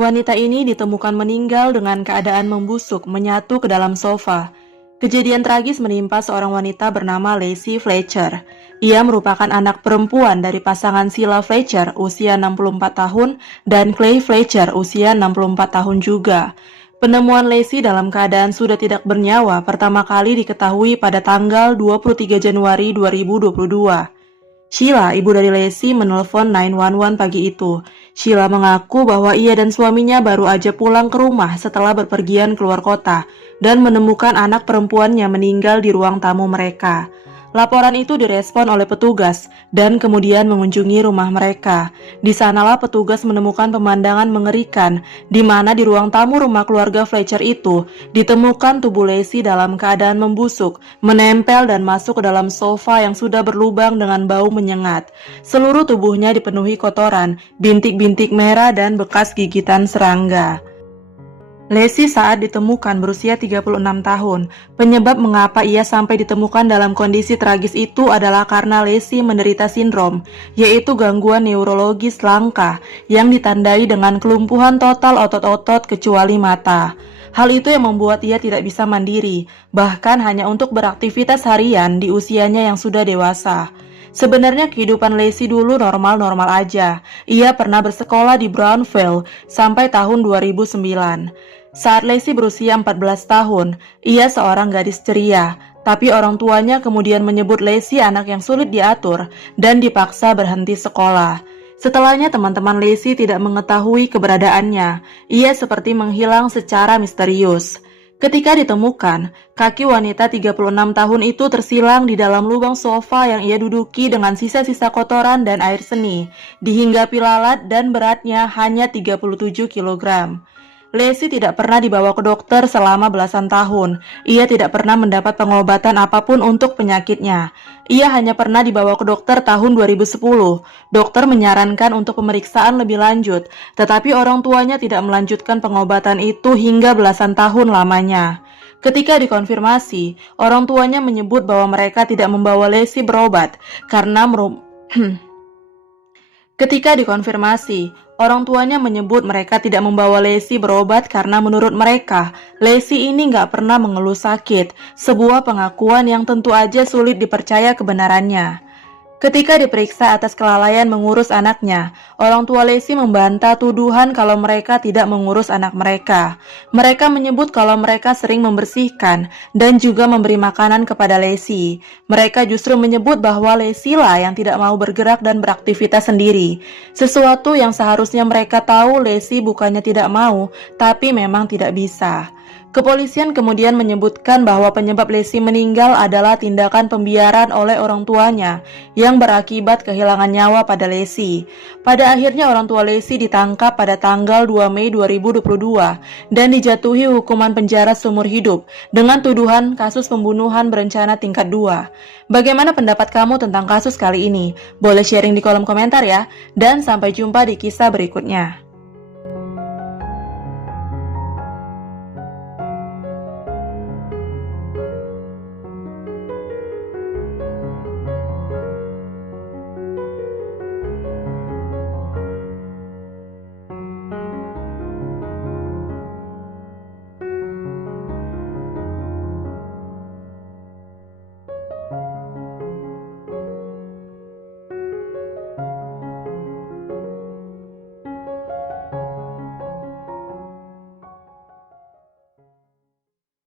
Wanita ini ditemukan meninggal dengan keadaan membusuk menyatu ke dalam sofa. Kejadian tragis menimpa seorang wanita bernama Lacey Fletcher. Ia merupakan anak perempuan dari pasangan Sheila Fletcher usia 64 tahun dan Clay Fletcher usia 64 tahun juga. Penemuan Lacey dalam keadaan sudah tidak bernyawa pertama kali diketahui pada tanggal 23 Januari 2022. Sheila, ibu dari Lacey, menelpon 911 pagi itu. Sheila mengaku bahwa ia dan suaminya baru aja pulang ke rumah setelah berpergian keluar kota dan menemukan anak perempuannya meninggal di ruang tamu mereka. Laporan itu direspon oleh petugas dan kemudian mengunjungi rumah mereka. Di sanalah petugas menemukan pemandangan mengerikan di mana di ruang tamu rumah keluarga Fletcher itu ditemukan tubuh Lacey dalam keadaan membusuk, menempel dan masuk ke dalam sofa yang sudah berlubang dengan bau menyengat. Seluruh tubuhnya dipenuhi kotoran, bintik-bintik merah dan bekas gigitan serangga. Lacey saat ditemukan berusia 36 tahun. Penyebab mengapa ia sampai ditemukan dalam kondisi tragis itu adalah karena Lacey menderita sindrom, yaitu gangguan neurologis langka yang ditandai dengan kelumpuhan total otot-otot kecuali mata. Hal itu yang membuat ia tidak bisa mandiri, bahkan hanya untuk beraktivitas harian di usianya yang sudah dewasa. Sebenarnya kehidupan Lacey dulu normal-normal aja. Ia pernah bersekolah di Brownsville sampai tahun 2009. Saat Lacey berusia 14 tahun, ia seorang gadis ceria, tapi orang tuanya kemudian menyebut Lacey anak yang sulit diatur dan dipaksa berhenti sekolah. Setelahnya teman-teman Lacey tidak mengetahui keberadaannya. Ia seperti menghilang secara misterius. Ketika ditemukan, kaki wanita 36 tahun itu tersilang di dalam lubang sofa yang ia duduki dengan sisa-sisa kotoran dan air seni, dihinggapi lalat dan beratnya hanya 37 kg. Lacey tidak pernah dibawa ke dokter selama belasan tahun. Ia tidak pernah mendapat pengobatan apapun untuk penyakitnya. Ia hanya pernah dibawa ke dokter tahun 2010. Dokter menyarankan untuk pemeriksaan lebih lanjut, tetapi orang tuanya tidak melanjutkan pengobatan itu hingga belasan tahun lamanya. Ketika dikonfirmasi, orang tuanya menyebut bahwa mereka tidak membawa Lacey berobat karena Ketika dikonfirmasi, orang tuanya menyebut mereka tidak membawa Lacey berobat karena menurut mereka, Lacey ini nggak pernah mengeluh sakit, sebuah pengakuan yang tentu aja sulit dipercaya kebenarannya. Ketika diperiksa atas kelalaian mengurus anaknya, orang tua Lacey membantah tuduhan kalau mereka tidak mengurus anak mereka. Mereka menyebut kalau mereka sering membersihkan dan juga memberi makanan kepada Lacey. Mereka justru menyebut bahwa Lacey lah yang tidak mau bergerak dan beraktivitas sendiri. Sesuatu yang seharusnya mereka tahu Lacey bukannya tidak mau, tapi memang tidak bisa. Kepolisian kemudian menyebutkan bahwa penyebab Lacey meninggal adalah tindakan pembiaran oleh orang tuanya yang berakibat kehilangan nyawa pada Lacey. Pada akhirnya orang tua Lacey ditangkap pada tanggal 2 Mei 2022 dan dijatuhi hukuman penjara seumur hidup dengan tuduhan kasus pembunuhan berencana tingkat 2. Bagaimana pendapat kamu tentang kasus kali ini? Boleh sharing di kolom komentar ya, dan sampai jumpa di kisah berikutnya.